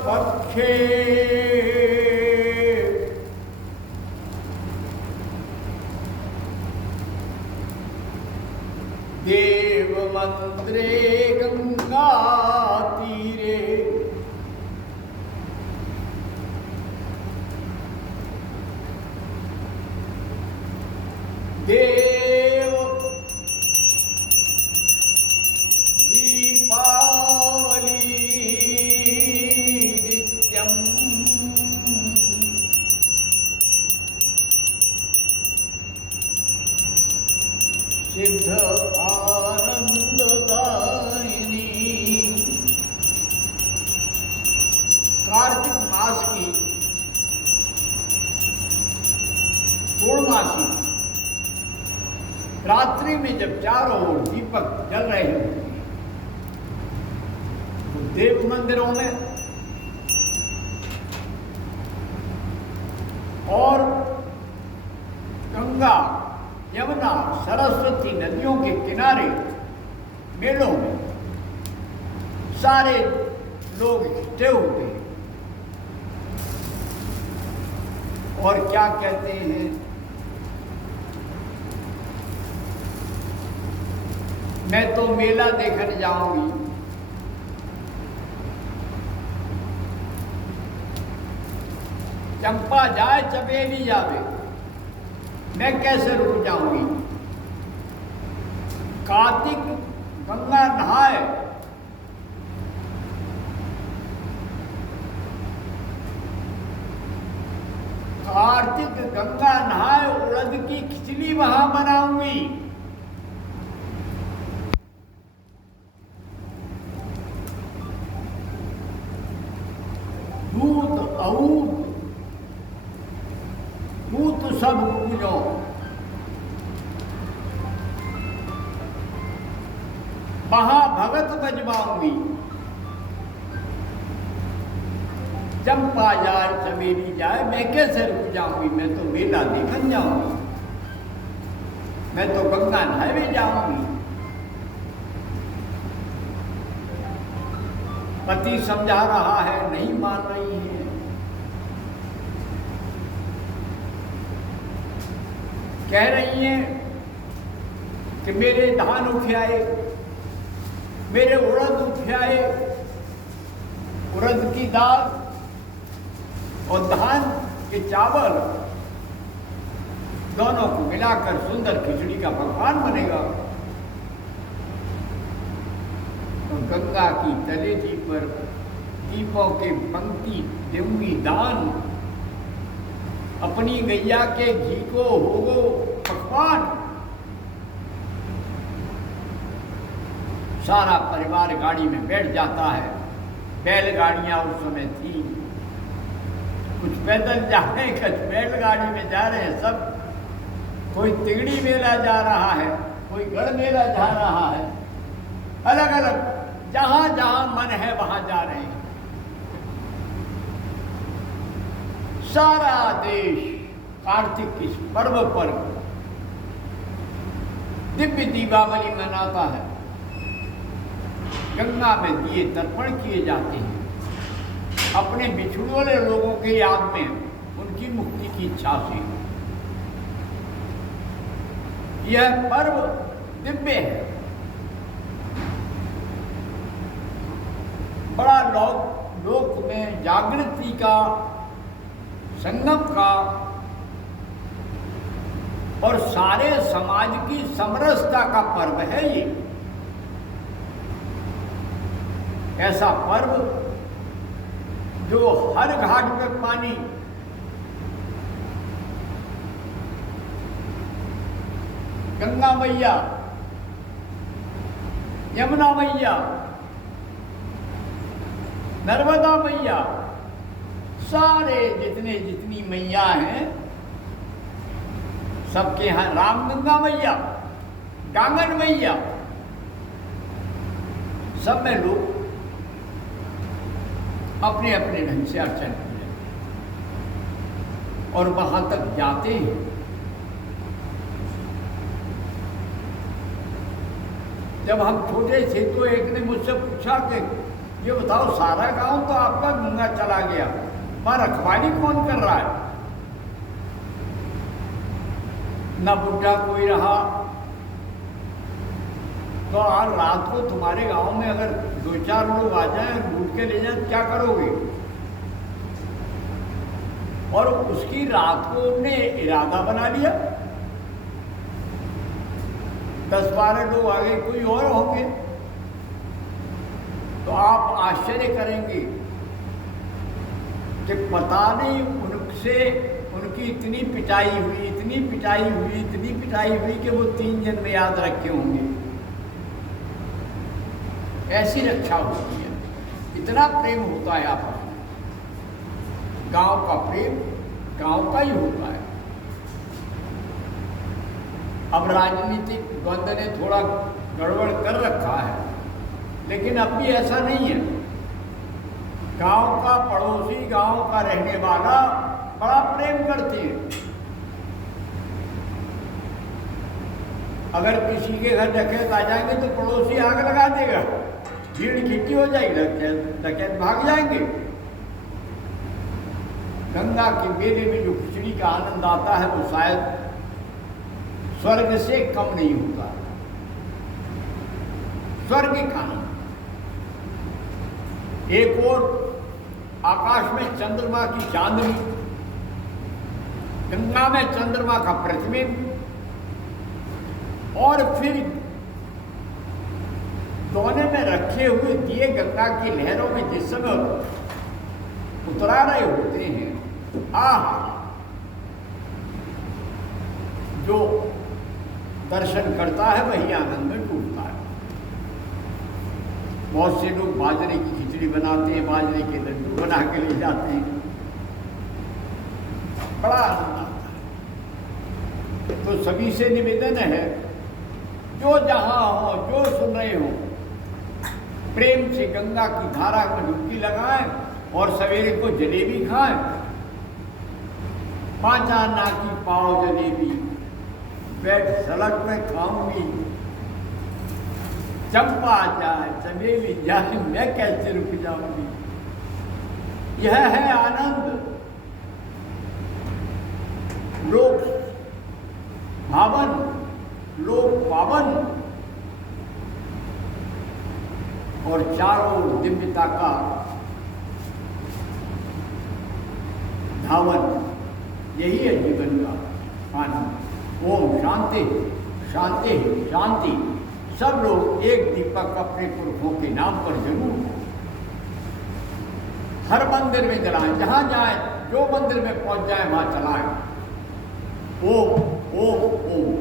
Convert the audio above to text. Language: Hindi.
पक्षे देव मंद्रे गंगा तीरे देव दीपावली नित्यम सिद्ध आनंददायिनी। कार्तिक मास की पूर्णमासी रात्रि में जब चारों ओर दीपक जल रहे होते हैं तो देव मंदिरों में और गंगा यमुना सरस्वती नदियों के किनारे मेलों में सारे लोग इकट्ठे होते हैं और क्या कहते हैं, मैं तो मेला देखने जाऊंगी, चंपा जाए चमेली जावे, मैं कैसे रुक जाऊंगी। कार्तिक गंगा नहाए कार्तिक गंगा नहाए उड़द की खिचड़ी वहां बनाऊंगी। दूध अऊध भूत सब पूजो, महाभगत बजवाऊंगी। चंपा जाए चमेली जाए, मैं कैसे रुक जाऊंगी, मैं तो मेला देखने जाऊंगी, मैं तो गंगा नहाए जाऊंगी। पति समझा रहा है, नहीं मान रही है। कह रही हैं कि मेरे धान उठियाए, मेरे उड़द उठियाए, उड़द की दाल और धान के चावल दोनों को मिलाकर सुंदर खिचड़ी का पकवान बनेगा। तो गंगा की तलेजी पर दीपों के पंक्ति देऊंगी दान, अपनी गैया के घी को होगो पकवान। सारा परिवार गाड़ी में बैठ जाता है। बैलगाड़ियां उस समय थी, कुछ पैदल जा रहे हैं, कुछ बैलगाड़ी में जा रहे हैं सब। कोई तिगड़ी मेला जा रहा है, कोई गढ़ मेला जा रहा है, अलग अलग जहां जहां मन है वहां जा रहे हैं। सारा देश कार्तिक इस पर्व पर दिव्य दीपावली मनाता है। गंगा में दिए तर्पण किए जाते हैं अपने बिछुड़े वाले लोगों के याद में, उनकी मुक्ति की इच्छा से। यह पर्व दिव्य है, बड़ा लोक में जागृति का, संगम का और सारे समाज की समरसता का पर्व है ये। ऐसा पर्व जो हर घाट पे पानी, गंगा मैया, यमुना मैया, नर्मदा मैया, सारे जितनी मैया हैं सबके यहाँ रामगंगा मैया, गांगन मैया, सब में लोग अपने अपने ढंग से अर्चन करते और वहां तक जाते हैं। जब हम छोटे थे तो एक ने मुझसे पूछा कि ये बताओ, सारा गांव तो आपका गंगा चला गया, पर रखवाली कौन कर रहा है? न बुढ़ा कोई रहा। तो आज रात को तुम्हारे गांव में अगर 2-4 लोग आ जाएं, लूट के ले जाएं, क्या करोगे? और उसकी रात को उन्होंने इरादा बना लिया, 10-12 लोग आगे कोई और होंगे, तो आप आश्चर्य करेंगे कि पता नहीं उनसे उनकी इतनी पिटाई हुई, इतनी पिटाई हुई, इतनी पिटाई हुई कि वो 3 जन्म याद रखे होंगे। ऐसी रक्षा होती है, इतना प्रेम होता है आपस में। गांव का प्रेम गांव का ही होता है। अब राजनीतिक द्वंद्व ने थोड़ा गड़बड़ कर रखा है, लेकिन अब भी ऐसा नहीं है। गांव का पड़ोसी, गांव का रहने वाला बड़ा प्रेम करते हैं। अगर किसी के घर डकैत आ जाएंगे तो पड़ोसी आग लगा देगा, भीड़ इकट्ठी हो जाएगी, डकैत भाग जाएंगे। गंगा के मेले में जो खिचड़ी का आनंद आता है वो शायद स्वर्ग से कम नहीं होता। स्वर्ग का आनंद। एक और आकाश में चंद्रमा की चांदनी, गंगा में चंद्रमा का प्रतिबिंब, और फिर दोने में रखे हुए दिए गंगा की लहरों में जिस समय उतरा रहे होते हैं, जो दर्शन करता है वही आनंद में डूबता है। बहुत से लोग बाजरे की खिचड़ी बनाते हैं, बाजरे के लड्डू बना के ले जाते हैं, बड़ा आनंद आता है। तो सभी से निवेदन है, जो जहां हो, जो सुन रहे हो, प्रेम से गंगा की धारा में डुबकी लगाएं और सवेरे को जलेबी खाएं। 5 आना की पाव जलेबी, बैठ सड़क में खाऊंगी, चंपा जाए, चमेली जाए, मैं कैसे रुक जाऊंगी। यह है आनंद, लोक भावन, लोक पावन और चारों दिव्यता का धावन। यही है जीवन का आनंद। ओम शांति शांति शांति। सब लोग एक दीपक अपने पुरखों के नाम पर जरूर हर मंदिर में जलाएं, जहां जाए, जो मंदिर में पहुंच जाए वहां चलाएं। ओम ओम ओम।